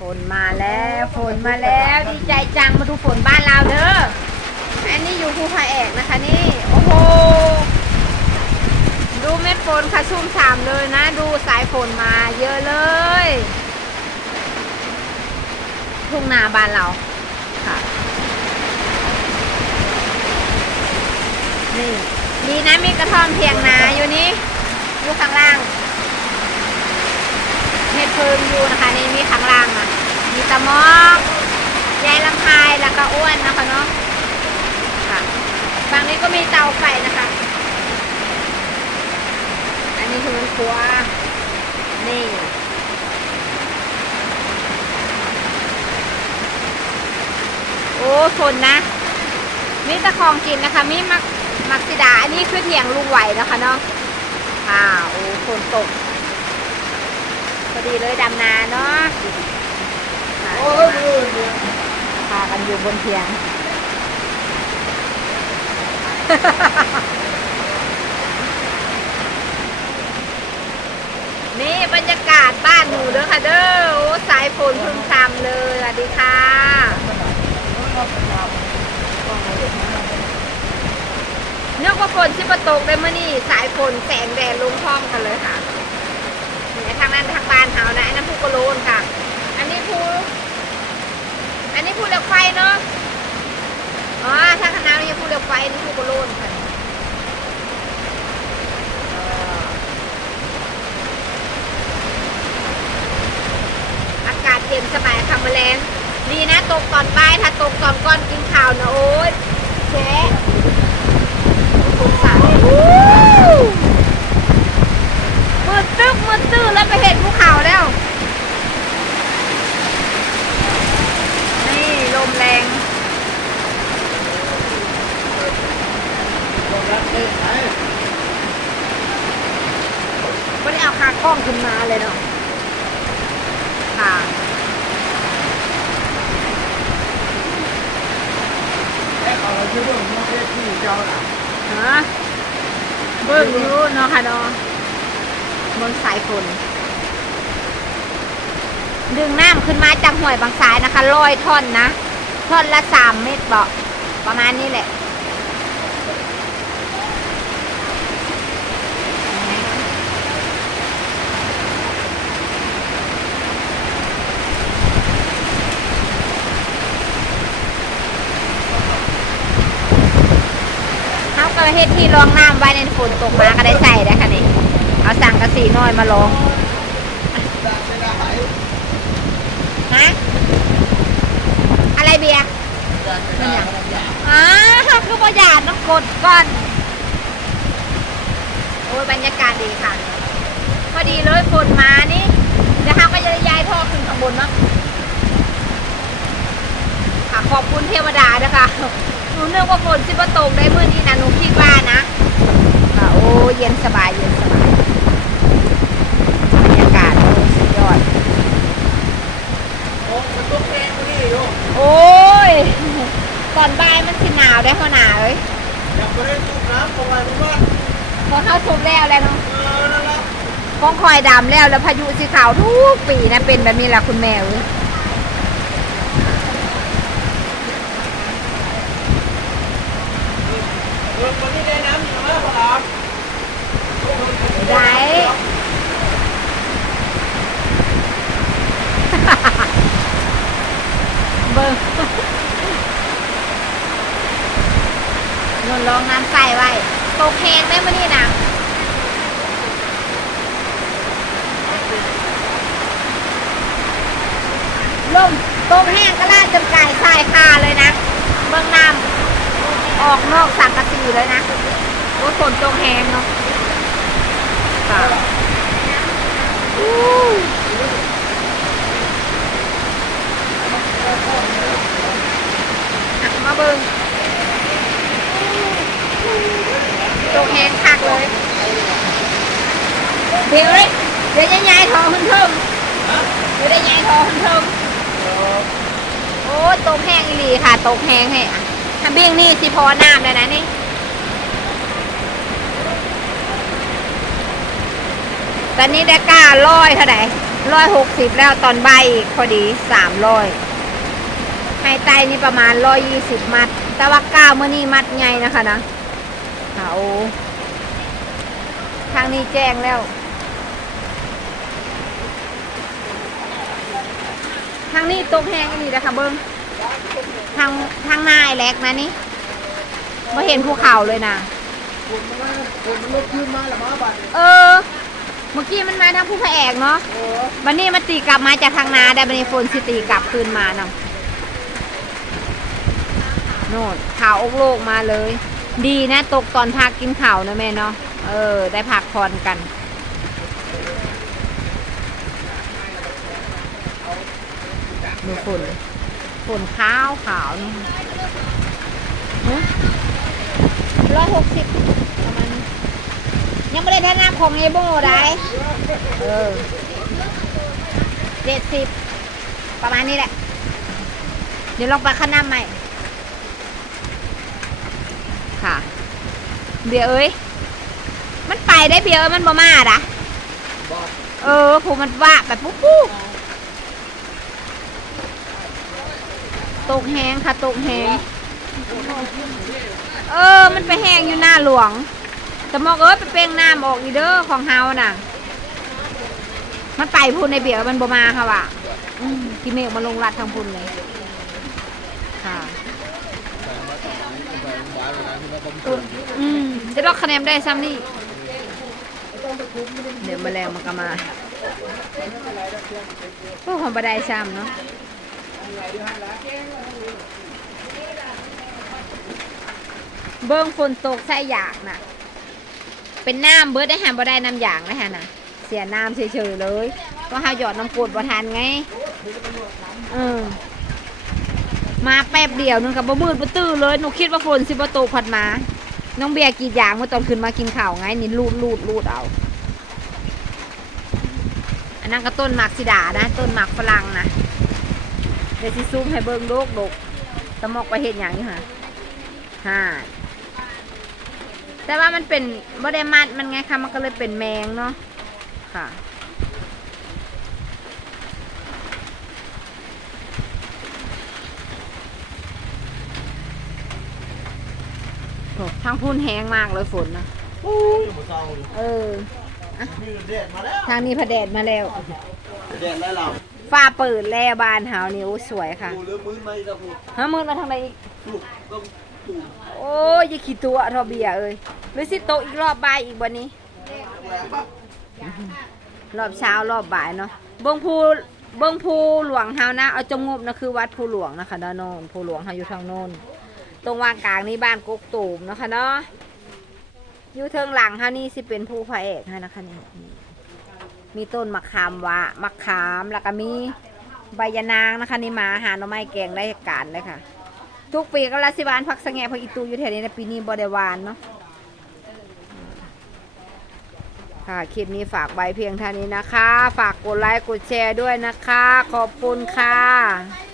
ฝนมาแล้วฝนมาแล้วดีใจจังมาดูฝนบ้านเราเด้ออันนี้อยู่ภูผาแอกนะคะนี่โอ้โหดูเม็ดฝนค่ะชุ่มฉ่ำเลยนะ ดูสายฝนมาเยอะเลยทุ่งนาบ้านเราค่ะนี่ดีนะมีกระท่อมเพียงนาอยู่นี่อยู่ข้างล่าง เห็ดเพิงอยู่นะคะนี่มีข้างล่างอะ มีตะมอกยายลำพายแล้วก็อ้วนนะคะเนาะค่ะฝั่งนี้ก็มีเตาไฟนะคะ อันนี้คือมันครัวนี่โอ้ฝนนะ มีตะของกินนะคะ มีมักมักซิดา อันนี้คือเถียงลุงไหวนะคะเนาะอ่าโอ้ฝนตก พอดีเลยดำนาเนาะพากันอยู่บนเถียง นี่บรรยากาศบ้านหนูเด้อค่ะเด้อโอ้สายฝนพึมพำเลยสวัสดีค่ะเนื่องว่าฝนที่ประตกได้มื่อนี่สายฝนแสงแดดลงพร้อมกันเลยค่ะ นี่ทางนั้นทางบ้านเฮานะอันนั้นภูกระโลนค่ะ อันนี้ภูอันนี้ภูเหล็กไฟเนาะอ๋อทางคณะนี้ภูเหล็กไฟนี่ภูกระโลนค่ะอากาศเย็นสบายค่ะแมลงดีนะตกตอนบ่ายถ้าตกตอนก่อนกินข้าวนะโอ๊ยแฉะ สงสารมืดตึ๊บมืดตื้อแล้วไปเห็นภูเขาแล้ว นี่ลมแรง บอกแล้วเอ้ยไอ้ ไม่ได้เอาคา กล้องขึ้นมาเลยเนาะค่ะไอ้เขาชื่อว่ามันเรียกที่เจ้าน่ะฮะเบิ่งอยู่เนาะค่ะเนาะเมืองสายฝนดึงน้ำขึ้นมาจากห้วยบางสายนะคะลอยท่อนนะท่อนละสามเมตรเบาะประมาณนี้แหละ ฮ็ดที่รองน้ำไว้ในฝนตกมาก็ได้ใส่ได้ค่ะนี่เอาสั่งกระสีน้อยมาลองฮะอะไรเบียร์ได้ไม่ได้ไม่ได้อ้าวคือประหยัดต้องกดก่อนโอ้ยบรรยากาศดีค่ะ พอดีเลยฝนมานี่เดี๋ยวเขาก็จะย้ายท่อขึ้นข้างบนเนาะค่ะขอบคุณเทวดาด้วยค่ะ นูนึกว่าฝนสิบตกได้มื่อนี้นะหนูคิดว่านะค่ะโอ้เย็นสบายเย็นสบายบรรยากาศโอ้สุดยอด โอ้มันต้องแพงกว่านี่อยู่โอ้ยตอนบ่ายมันสิหนาวได้ขนาดเลยอยากไปเล่นตุ้มน้ำประมาณว่าพอเข้าชมแล้วแล้วเนาะเออนั่นละกองคอยดำแล้วแล้วพายุสีขาวทุกปีนะเป็นแบบนี้แหละคุณแม่เอ้ยเออวันนี้ ได้น้ำอยู่นะพลเบิ่งนนลองน้ำใส่ไว้ตกแหงได้มื่อนี่นะลมตกแห้งก็ลาดจนไก่ทรายคาเลยนะ เบื้องน้ำ ออกนอกสังกะสีเลยนะโอ้ฝนตกแห้งเนาะค่ะอู้อะมาเบิ่งตกแห้งคักเลย เดี๋ยวเลยเดี๋ยวจะย้ายทองขึ้นเพิ่มเดี๋ยวได้ย้ายทองขึ้นเพิ่มโอ้ยตกแห้งอีหลีค่ะตกแห้งให้อะ ทำเบี้ยงนี่สิพอน้ำเลยนะนี่ตอนนี้ได้กล้าร้อยเท่าไหร่ร้อยหกสิบแล้วตอนใบอีกพอดีสามร้อยไฮไตนี่ประมาณร้อยยี่สิบมัด แต่ว่าก้าเมื่อนี้มัดใหญ่นะคะนะเอาทางนี้แจ้งแล้วทางนี้ตกแห้งอันนี้นะคะเบิ้ง ทางทางหน้าไอ้แลกนะนี่มาเห็นภูเขาเลยนะคนมันมาคนมันลดขึ้นมาละมาบัดนี้เออ เมื่อกี้มันมาทางภูพระแอกเนาะเออวันนี้มันตีกลับมาจากทางนาได้บันนี้ฝนสิตีกลับคืนมาเนาะโน่นข่าวอกโลกมาเลย ดีนะตกตอนพักกินข่าวนะแม่เนาะเออ ได้พักผ่อนกันดูฝน ฝนขาวขาวนี่ร้อยหกสิบประมาณนี้ยังไม่ได้ท่าน้ำของเอโบได้เออเจ็ดสิบประมาณนี้แหละ เดี๋ยวลองไปข้างหน้าใหม่ ค่ะ เบียเอ้ย มันไปได้เบียเอ้ยมันบ่มาดะบอกเออผมมันว่าแบบปุ๊บปุ๊บ ตกแหงค่ะตกแหงเออ มันไปแหงอยู่หน้าหลวง แต่มอกเอ้ยไปเป้งน้ำออกอีเด้อของเฮาน่ะ มันไปพุ่นในเบียร์มันบ่มาค่ะว่ะกิเมฆมาลงรัดทางพุ่นเลย ค่ะอืมจะดอกคะแนนได้ซ้ำนี่เดี๋ยวมาแมลงมันก็มาพวกคนบันไดซ้ำเนาะ เบิ้งฝนตกใส่อยางน่ะ เป็นน้ำเบิดได้หามบ่ได้น้ำยางนะฮะน่ะ เสียน้ำเฉยๆเลยก็หาหยอดน้ำกรดบ่ทันไงเออมาแป๊บเดียวนึงกับบ่มืดบ่ตื้อเลยหนูคิดว่าฝนสิบ่ตกพัดมา น้องเบียร์กีดยางเมื่อตอนขึ้นมากินข้าวไงนี่ลูดลูดลูดเอาอันนั้นก็ต้นหมากสิดานะ ต้นหมากฝรั่งนะ เดี๋ยวสิซูมให้เบิ่งโลกดกตะมอกไปเห็นอย่างนี้ค่ะฮ่าแต่ว่ามันเป็นบ่ได้มัดมันไงคะมันก็เลยเป็นแมงเนาะค่ะโอ้ทางพุ่นแห้งมากเลยฝนนะอยู่เศร้าเออมีแดดมาแล้วทางนี้พระแดดมาแล้วแดดแล้วเรา ฟ้าเปิดแล้วบานเฮานี่โอ้สวยค่ะดูเรื่องมือไม่ตะพูฮะมืดมาทางใดอีกถูกต้องถูกโอ้ยอย่าขี้ตัวทอเบียเอ้ยหรือสิโตะอีกรอบบ่ายอีกวันนี้ รอบเช้ารอบบ่ายเนาะเบิ้งภูเบิ้งภูหลวงเฮานะเอาจงงบนะคือวัดภูหลวงนะคะด้านโน้นภูหลวงเฮาอยู่ทางโน้นตรงวางกลางนี่บ้านกกตูมเนาะคะเนาะอยู่เทิงหลังเฮานี่สิเป็นภูพระเอกฮะนะคะนี่นี่ มีต้นมะขามวะมะขามแล้วก็มีใบยะนางนะคะนี่มาหาหน่อไม้แกงได้การเลยค่ะ ทุกปีก็รัสิบานพักสะแงเพราะอีตูอยู่แถวนี้นะปีนี้บริวานเนาะค่ะคลิปนี้ฝากไว้เพียงเท่านี้นะคะ ฝากกดไลค์กดแชร์ด้วยนะคะ ขอบคุณค่ะ